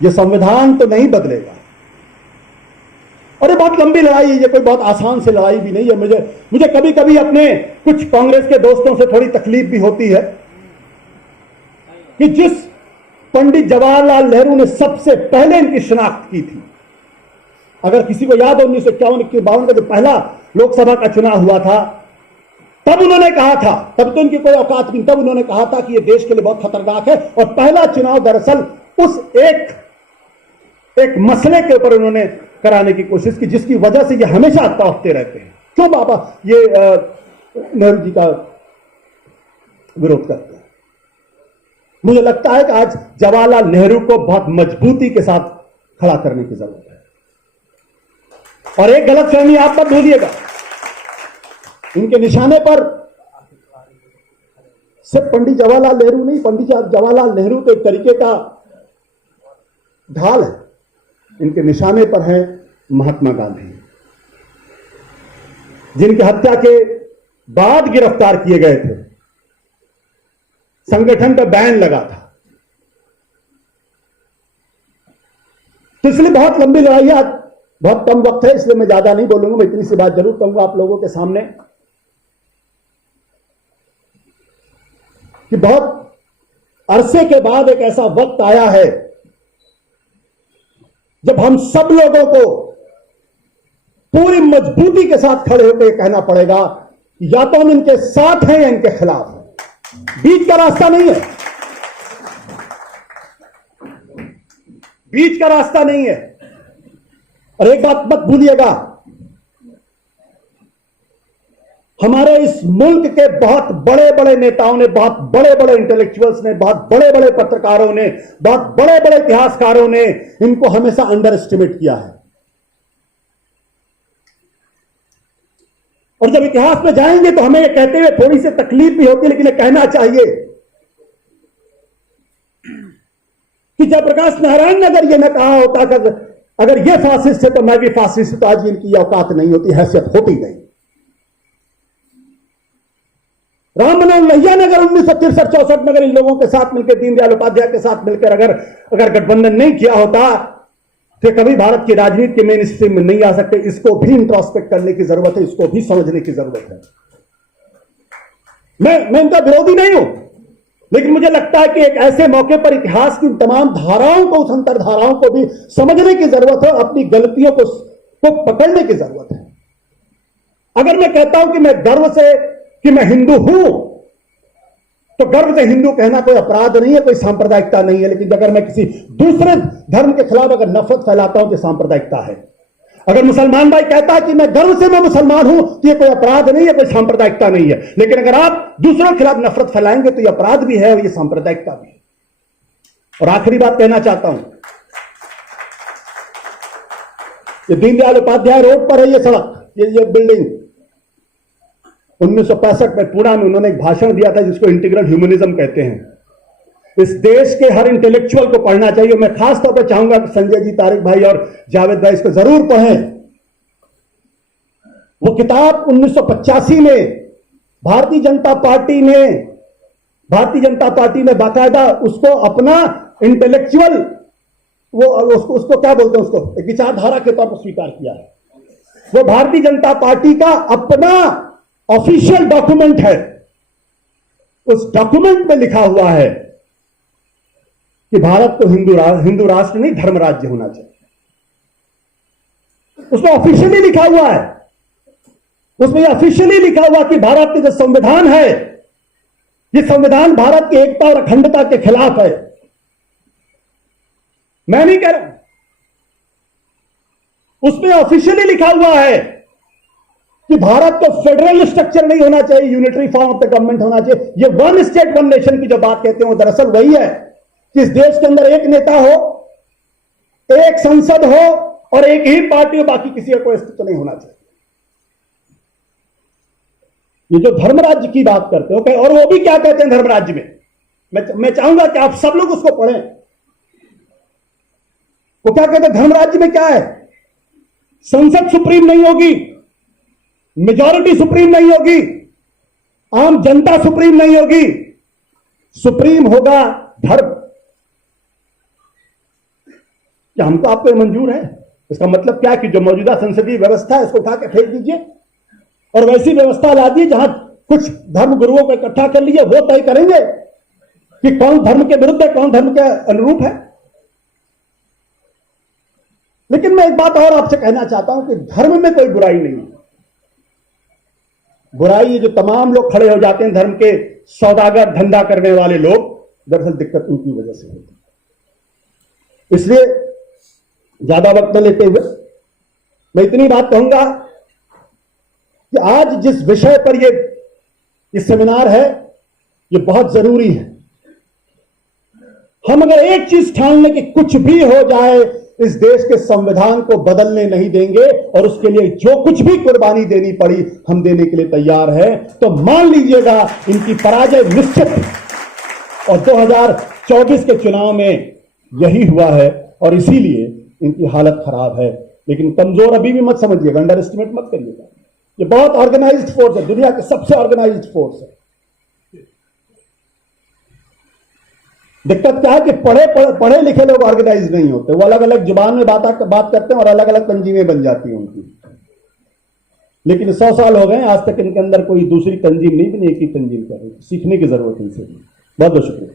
ये संविधान तो नहीं बदलेगा। और ये बहुत लंबी लड़ाई है, ये कोई बहुत आसान से लड़ाई भी नहीं है। मुझे कभी कभी अपने कुछ कांग्रेस के दोस्तों से थोड़ी तकलीफ भी होती है कि जिस पंडित जवाहरलाल नेहरू ने सबसे पहले इनकी शिनाख्त की थी, अगर किसी को याद हो 1951-52 का जो पहला लोकसभा का चुनाव हुआ था, तब उन्होंने कहा था, तब तो इनकी कोई औकात नहीं, तब उन्होंने कहा था कि यह देश के लिए बहुत खतरनाक है। और पहला चुनाव दरअसल उस एक मसले के ऊपर उन्होंने कराने की कोशिश की, जिसकी वजह से ये हमेशा तौखते रहते हैं। क्यों बाबा ये नेहरू जी का विरोध करते हैं? मुझे लगता है कि आज जवाहरलाल नेहरू को बहुत मजबूती के साथ खड़ा करने की जरूरत है। और एक गलतफहमी आप मत भूलिएगा, इनके निशाने पर सिर्फ पंडित जवाहरलाल नेहरू नहीं, पंडित जवाहरलाल नेहरू तो एक तरीके का ढाल है, इनके निशाने पर है महात्मा गांधी, जिनकी हत्या के बाद गिरफ्तार किए गए थे। संगठन पर बैन लगा था। तो इसलिए बहुत लंबी लड़ाई है, बहुत कम वक्त है, इसलिए मैं ज्यादा नहीं बोलूंगा। मैं इतनी सी बात जरूर कहूंगा आप लोगों के सामने कि बहुत अरसे के बाद एक ऐसा वक्त आया है जब हम सब लोगों को पूरी मजबूती के साथ खड़े होकर कहना पड़ेगा कि या तो हम इनके साथ हैं या इनके खिलाफ हैं, बीच का रास्ता नहीं है, बीच का रास्ता नहीं है। और एक बात मत भूलिएगा, हमारे इस मुल्क के बहुत बड़े बड़े नेताओं ने, बहुत बड़े बड़े इंटेलेक्चुअल्स ने, बहुत बड़े बड़े पत्रकारों ने, बहुत बड़े बड़े इतिहासकारों ने इनको हमेशा अंडर एस्टिमेट किया है। और जब इतिहास में जाएंगे तो हमें ये कहते हुए थोड़ी सी तकलीफ भी होती है, लेकिन ये कहना चाहिए कि जयप्रकाश नारायण ने अगर ये न कहा होता कि अगर ये फासिस्ट है तो मैं भी फासिस्ट, तो आज इनकी औकात नहीं होती, हैसियत होती नहीं। राम मनोहर लोहिया ने अगर 1963-64 में अगर इन लोगों के साथ मिलकर, दीनदयाल उपाध्याय के साथ मिलकर अगर गठबंधन नहीं किया होता तो कभी भारत की राजनीति के मेन स्ट्रीम में नहीं आ सकते। इसको भी इंट्रोस्पेक्ट करने की जरूरत है, इसको भी समझने की जरूरत है। मैं इनका विरोधी नहीं हूं, लेकिन मुझे लगता है कि एक ऐसे मौके पर इतिहास की तमाम धाराओं को, उस अंतर्धाराओं को भी समझने की जरूरत है, अपनी गलतियों को पकड़ने की जरूरत है। अगर मैं कहता हूं कि मैं गर्व से कि मैं हिंदू हूं, तो गर्व से हिंदू कहना कोई अपराध नहीं है, कोई सांप्रदायिकता नहीं है। लेकिन अगर मैं किसी दूसरे धर्म के खिलाफ अगर नफरत फैलाता हूं तो सांप्रदायिकता है। अगर मुसलमान भाई कहता है कि मैं गर्व से मैं मुसलमान हूं, तो यह कोई अपराध नहीं है, कोई सांप्रदायिकता नहीं है। लेकिन अगर आप दूसरों के खिलाफ नफरत फैलाएंगे तो यह अपराध भी है और यह सांप्रदायिकता भी है। और आखिरी बात कहना चाहता हूं, ये दीनदयाल उपाध्याय रोड पर है ये सड़क, ये बिल्डिंग 1965 में पुणे में उन्होंने एक भाषण दिया था जिसको इंटीग्रल ह्यूमनिज्म कहते हैं। इस देश के हर इंटेलेक्चुअल को पढ़ना चाहिए। मैं खास तौर पर चाहूंगा कि संजय जी, तारिक भाई और जावेद भाई इसको जरूर पढ़ें। वो किताब 1985 में भारतीय जनता पार्टी ने बाकायदा उसको अपना इंटेलेक्चुअल, वो उसको क्या बोलते हैं, उसको एक विचारधारा के तौर पर स्वीकार किया है। वो भारतीय जनता पार्टी का अपना ऑफिशियल डॉक्यूमेंट है। उस डॉक्यूमेंट में लिखा हुआ है कि भारत को हिंदू राष्ट्र नहीं, धर्म राज्य होना चाहिए। उसमें ऑफिशियली लिखा हुआ है, उसमें ऑफिशियली लिखा हुआ कि भारत के जो संविधान है, ये संविधान भारत की एकता और अखंडता के खिलाफ है। मैं नहीं कह रहा, उसमें ऑफिशियली लिखा हुआ है कि भारत को फेडरल स्ट्रक्चर नहीं होना चाहिए, unitary form of the government होना चाहिए। ये वन स्टेट वन नेशन की जो बात कहते हैं वो दरअसल वही है कि इस देश के अंदर एक नेता हो, एक संसद हो और एक ही पार्टी हो, बाकी किसी का कोई अस्तित्व नहीं होना चाहिए। ये जो धर्मराज्य की बात करते हो, और वो भी क्या कहते हैं धर्मराज्य में, मैं चाहूंगा कि आप सब लोग उसको पढ़ें। वो क्या कहते हैं धर्मराज्य में क्या है? संसद सुप्रीम नहीं होगी, मेजॉरिटी सुप्रीम नहीं होगी, आम जनता सुप्रीम नहीं होगी, सुप्रीम होगा धर्म। क्या हमको आपको ये मंजूर है? इसका मतलब क्या कि जो मौजूदा संसदीय व्यवस्था है इसको उठा के फेंक दीजिए और वैसी व्यवस्था ला दी जहां कुछ धर्म गुरुओं को इकट्ठा कर लिए, वो तय करेंगे कि कौन धर्म के विरुद्ध है, कौन धर्म के अनुरूप है। लेकिन मैं एक बात और आपसे कहना चाहता हूं कि धर्म में कोई बुराई नहीं है। बुराई जो तमाम लोग खड़े हो जाते हैं धर्म के सौदागर, धंधा करने वाले लोग, दरअसल दिक्कत उनकी वजह से होती है। इसलिए ज्यादा वक्त न लेते हुए मैं इतनी बात कहूंगा कि आज जिस विषय पर ये सेमिनार है ये बहुत जरूरी है। हम अगर एक चीज ठान लें कि कुछ भी हो जाए इस देश के संविधान को बदलने नहीं देंगे और उसके लिए जो कुछ भी कुर्बानी देनी पड़ी हम देने के लिए तैयार हैं, तो मान लीजिएगा इनकी पराजय निश्चित है। और 2024 के चुनाव में यही हुआ है और इसीलिए इनकी हालत खराब है। लेकिन कमजोर अभी भी मत समझिएगा, अंडर एस्टिमेट मत करिएगा। ये बहुत ऑर्गेनाइज्ड फोर्स है, दुनिया के सबसे ऑर्गेनाइज्ड फोर्स है। दिक्कत क्या है कि पढ़े लिखे लोग ऑर्गेनाइज नहीं होते, वो अलग अलग जुबान में बात करते हैं और अलग अलग तंजीमें बन जाती हैं उनकी। लेकिन 100 साल हो गए आज तक इनके अंदर कोई दूसरी तंजीम नहीं बनी, एक ही तंजीम कर रही। सीखने की जरूरत है इनसे। बहुत बहुत शुक्रिया।